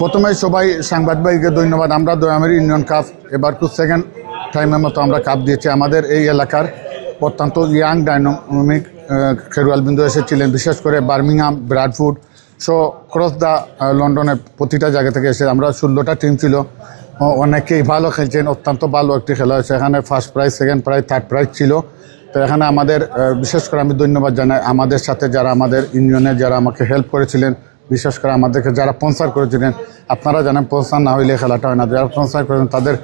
প্রথমে সবাই সাংবাদিককে ধন্যবাদ। আমরা দয়ামের ইউনিয়ন কাপ এবার সেকেন্ড টাইমের মতো আমরা কাপ দিয়েছি। আমাদের এই এলাকার অত্যন্ত ইয়াং ডাইনামিক খেলোয়াড়বৃন্দ এসেছিলেন, বিশেষ করে Birmingham, Bradford, so cross the লন্ডনের প্রতিটা জায়গা থেকে এসে। আমরা 16টা টিম ছিল, অনেকেই ভালো খেলছেন, অত্যন্ত ভালো একটি খেলা হয়েছে। এখানে first prize, second prize, third prize ছিল। তো এখানে আমাদের বিশেষ করে আমি ধন্যবাদ জানাই আমাদের সাথে যারা আমাদের ইউনিয়নের যারা আমাকে হেল্প করেছিলেন, বিশেষ করে আমাদেরকে যারা স্পন্সর করেছিলেন। আপনারা জানেন স্পন্সর না হইলে খেলাটা হয় না। যারা স্পন্সর করেছেন তাদের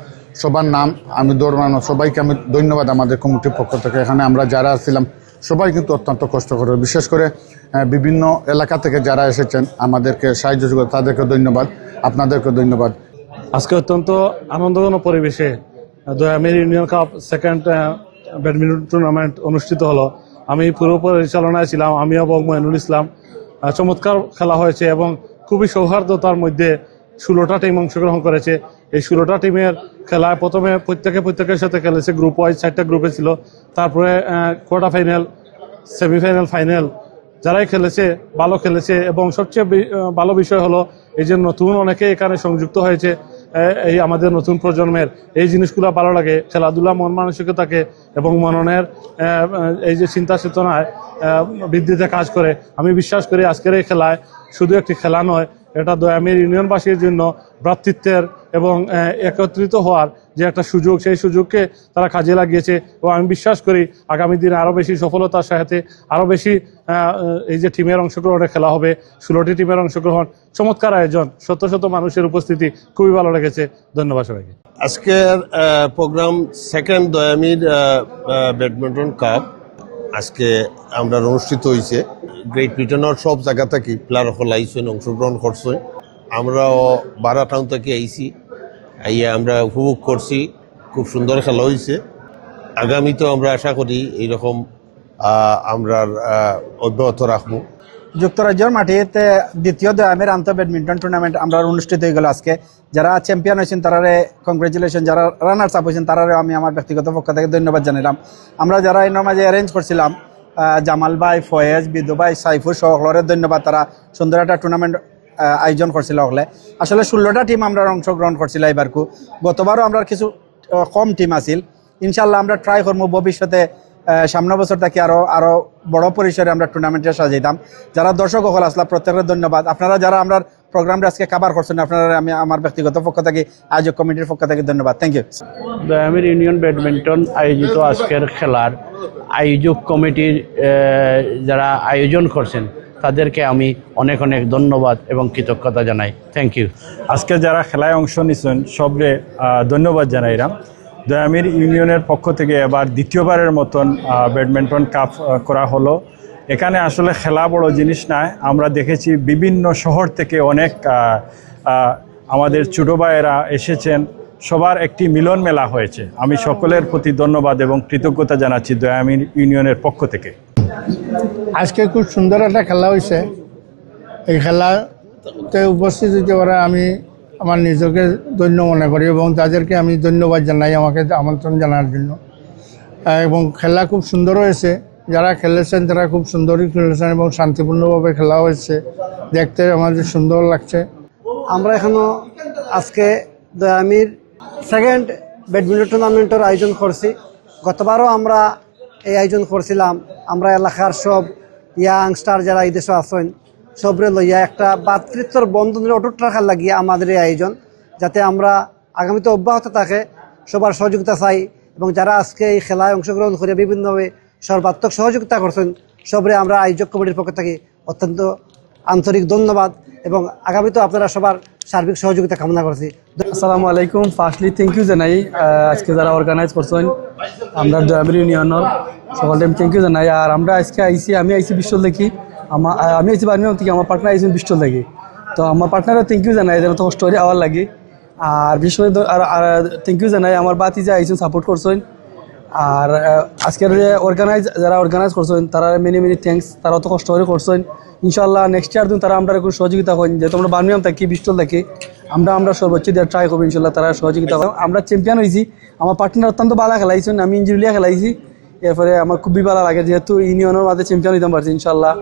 সবার নাম আমি দৌড়ানো, সবাইকে আমি ধন্যবাদ আমাদের কমিটির পক্ষ থেকে। এখানে আমরা যারা ছিলাম সবাই কিন্তু অত্যন্ত কষ্ট করে, বিশেষ করে বিভিন্ন এলাকা থেকে যারা এসেছেন আমাদেরকে সাহায্য করে, তাদেরকে ধন্যবাদ, আপনাদেরকে ধন্যবাদ। আজকে অত্যন্ত আনন্দঘন পরিবেশে Dayamir union cup second badminton tournament অনুষ্ঠিত হলো। আমি পুরো পরিচালনায় ছিলাম, আমি এবং মইনুল ইসলাম। চমৎকার খেলা হয়েছে এবং খুবই সৌহার্দ্যতার মধ্যে 16টা টিম অংশগ্রহণ করেছে। এই 16টা টিমের খেলায় প্রথমে প্রত্যেকের সাথে খেলেছে গ্রুপ ওয়াইজ, 4টা গ্রুপে ছিল। তারপরে কোয়ার্টার ফাইনাল, সেমিফাইনাল, ফাইনাল যারাই খেলেছে ভালো খেলেছে। এবং সবচেয়ে ভালো বিষয় হলো এই যে নতুন অনেকে এখানে সংযুক্ত হয়েছে, এই আমাদের নতুন প্রজন্মের এই জিনিসগুলো ভালো লাগে। খেলাধুলা মন মানসিকতাকে এবং মননের এই যে চিন্তা চেতনায় বৃদ্ধিতে কাজ করে। আমি বিশ্বাস করি আজকের এই খেলায় শুধু একটি খেলা নয়, এটা দয়ামির ইউনিয়নবাসীর জন্য ভ্রাতৃত্বের এবং একত্রিত হওয়ার যে একটা সুযোগ, সেই সুযোগকে তারা কাজে লাগিয়েছে। এবং আমি বিশ্বাস করি আগামী দিনে আরও বেশি সফলতার সাথে আরও বেশি এই যে টিমের অংশগ্রহণে খেলা হবে, 16টি টিমের অংশগ্রহণ, চমৎকার আয়োজন, শত শত মানুষের উপস্থিতি, খুবই ভালো লেগেছে। ধন্যবাদ সবাইকে। আজকের প্রোগ্রাম সেকেন্ড দয়ামির ব্যাডমিন্টন কাপ আজকে আমরা অনুষ্ঠিত হয়েছে। গ্রেট ব্রিটেনের সব জায়গা থেকে প্লেয়ার হল আইসেন, অংশগ্রহণ করছেন। আমরাও 12 টাউন থেকে আইসি, আইয়া আমরা উপভোগ করছি। খুব সুন্দর খেলা হয়েছে। আগামীতেও আমরা আশা করি এইরকম আমরা অব্যাহত রাখবো। যুক্তরাজ্যের মাটিতে দ্বিতীয় দয়ামের আন্তঃ ব্যাডমিন্টন টুর্নামেন্ট আমরা অনুষ্ঠিত হয়ে গেল আজকে। যারা চ্যাম্পিয়ন হয়েছেন তারারে কংগ্রেচুলেশন, যারা রানার্স আপ হয়েছেন তারারে আমি আমার ব্যক্তিগত পক্ষ থেকে ধন্যবাদ জানালাম। আমরা যারা এই মাঝে অ্যারেঞ্জ করছিলাম, জামাল ভাই, ফয়েজ, বিদু ভাই, সাইফুর সকলের ধন্যবাদ। তারা সুন্দর একটা টুর্নামেন্ট আয়োজন করছিল। হলে আসলে 16টা টিম আমরা অংশগ্রহণ করছিলাম এবারকু। গতবারও আমরা কিছু কম টিম আছিল। ইনশাল্লাহ আমরা ট্রাই করবো ভবিষ্যতে সামনের বছর থেকে আরো বড় পরিসরে আমরা টুর্নামেন্টে সাজাইতাম। যারা দর্শক হল আসলে প্রত্যেকের ধন্যবাদ। আপনারা যারা আমরা প্রোগ্রামটা আজকে কাভার করছেন, আপনারা আমি আমার ব্যক্তিগত পক্ষ থেকে, আয়োজক কমিটির পক্ষ থেকে ধন্যবাদ। Thank you. Dayamir union badminton আয়োজিত আজকের খেলার আয়োজক কমিটির যারা আয়োজন করছেন তাদেরকে আমি অনেক অনেক ধন্যবাদ এবং কৃতজ্ঞতা জানাই। Thank you. আজকে যারা খেলায় অংশ নিচ্ছেন সবরে ধন্যবাদ জানাইলাম। দয়ামির ইউনিয়নের পক্ষ থেকে এবার দ্বিতীয়বারের মতন ব্যাডমিন্টন কাপ করা হলো। এখানে আসলে খেলা বড় জিনিস নয়। আমরা দেখেছি বিভিন্ন শহর থেকে অনেক আমাদের ছোটো ভাইয়েরা এসেছেন, সবার একটি মিলন মেলা হয়েছে। আমি সকলের প্রতি ধন্যবাদ এবং কৃতজ্ঞতা জানাচ্ছি দয়ামির ইউনিয়নের পক্ষ থেকে। আজকে খুব সুন্দর একটা খেলা হয়েছে। এই খেলাতে উপস্থিত হতে পারে আমি আমার নিজকে ধন্য মনে করি এবং তাদেরকে আমি ধন্যবাদ জানাই আমাকে আমন্ত্রণ জানার জন্য। এবং খেলা খুব সুন্দর হয়েছে। যারা খেলেছেন তারা খুব সুন্দরই খেলেছেন এবং শান্তিপূর্ণভাবে খেলা হয়েছে, দেখতে আমাদের সুন্দর লাগছে। আমরা এখনো আজকে দয়ামির সেকেন্ড ব্যাডমিন্টন টুর্নামেন্টের আয়োজন করছি। গতবারও আমরা এই আয়োজন করছিলাম। আমরা এলাকার সব ইয়াংস্টার যারা এই দেশে আছেন সবরে লইয়া একটা ভাতৃত্বর বন্ধনের অটুট রাখার লাগিয়ে আমাদের এই আয়োজন, যাতে আমরা আগামীতে অব্যাহত থাকে। সবার সহযোগিতা চাই এবং যারা আজকে এই খেলায় অংশগ্রহণ করে বিভিন্নভাবে সর্বাত্মক সহযোগিতা করছেন সবরে আমরা আয়োজক কমিটির পক্ষ থেকে অত্যন্ত আন্তরিক ধন্যবাদ এবং আগামীতেও আপনারা সবার সার্বিক সহযোগিতা কামনা করছি। আসসালামু আলাইকুম। ফার্স্টলি থ্যাংক ইউ জানাই আজকে যারা অর্গানাইজ করছেন আমরা দয়ামির ইউনিয়নের সকল টাইম থ্যাংক ইউ জানাই। আর আমরা আজকে আমি আইসি বিশ্বল দেখি, আমি আইসি বার্মিংহাম থেকে, আমার পার্টনার আইসি বিশ্বল দেখি। তো আমার পার্টনারও থ্যাংক ইউ জানাই যেন তো স্টোরি আওয়ার লাগে। আর বিশেষ করে থ্যাংক ইউ জানাই আমার বাতি যে আইসেন সাপোর্ট করছেন। আর আজকের যে যারা অর্গানাইজ করছেন তারা মেনি থ্যাংকস। তারা অত কষ্ট করে করছেন। ইনশাল্লাহ নেক্সট ইয়ার দিন তারা আমরা একটু সহযোগিতা করেন, যেহেতু আমরা বার্মিংহাম থাকি, বিশ্বল থাকি। আমরা সর্বোচ্চ দিয়ে ট্রাই করবো ইনশাল্লাহ তারা সহযোগিতা করেন। আমরা চ্যাম্পিয়ন হয়েছি। আমার পার্টনার অত্যন্ত ভালো খেলাইছেন, আমি ইঞ্জুরিয়া খেলাইছি। এরপরে আমার খুবই ভালো লাগে যেহেতু ইউনিয়নের মাঝে চ্যাম্পিয়ন হইতে পারছি ইনশাল্লাহ।